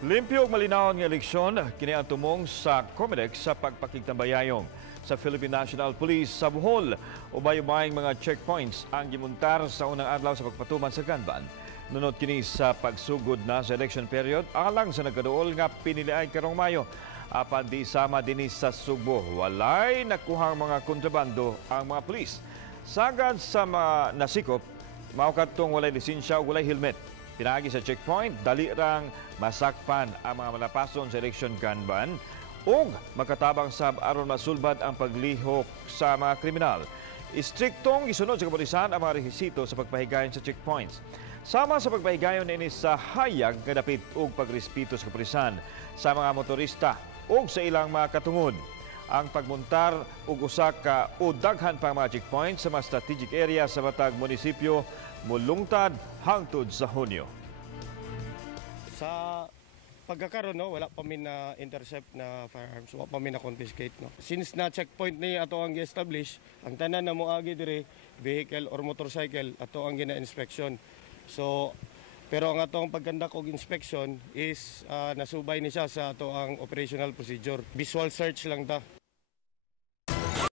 Limpyo ug malinaw nga eleksyon kini ang tumong sa COMELEC sa pagpakigtambayayong sa Philippine National Police sa Bohol. Ubay-ubayng mga checkpoints ang gimuntar sa unang adlaw sa pagpatuman sa Ganban. Nunod kini sa pagsugod na sa election period alang sa nagkaduol nga piniliay karong Mayo. Apan di sama dinhi sa Subo, walay nakuhang mga kontrabando ang mga pulis. Sagad sa mga nasikop, mao kadtong walay lisensya ug walay helmet. Pinagi sa checkpoint, dali rang masakpan ang mga malapason sa election Ganban ug makatabang sab aron masulbad ang paglihok sa mga kriminal. Istriktong gisunod sa kapulisan ang mga rehistro sa pagpahigayon sa checkpoints. Sama sa pagpahigayon ini sa hayag nga dapit ug pagrespeto sa kapulisan sa mga motorista ug sa ilang mga katungod. Ang pagmuntar ug usa ka o daghan pang mga checkpoints sa mga strategic area sa matag munisipyo mulungtad hangtod sa Hunyo. Sa pagkakaroon, wala pa min na intercept na firearms, wala pa min na confiscate. Since na checkpoint ni ato ang gi-establish, ang tanan na moagi dire vehicle or motorcycle ato ang gina-inspection. So pero ang atong pagkandak og inspection is nasubay ni siya sa ato ang operational procedure. Visual search lang ta.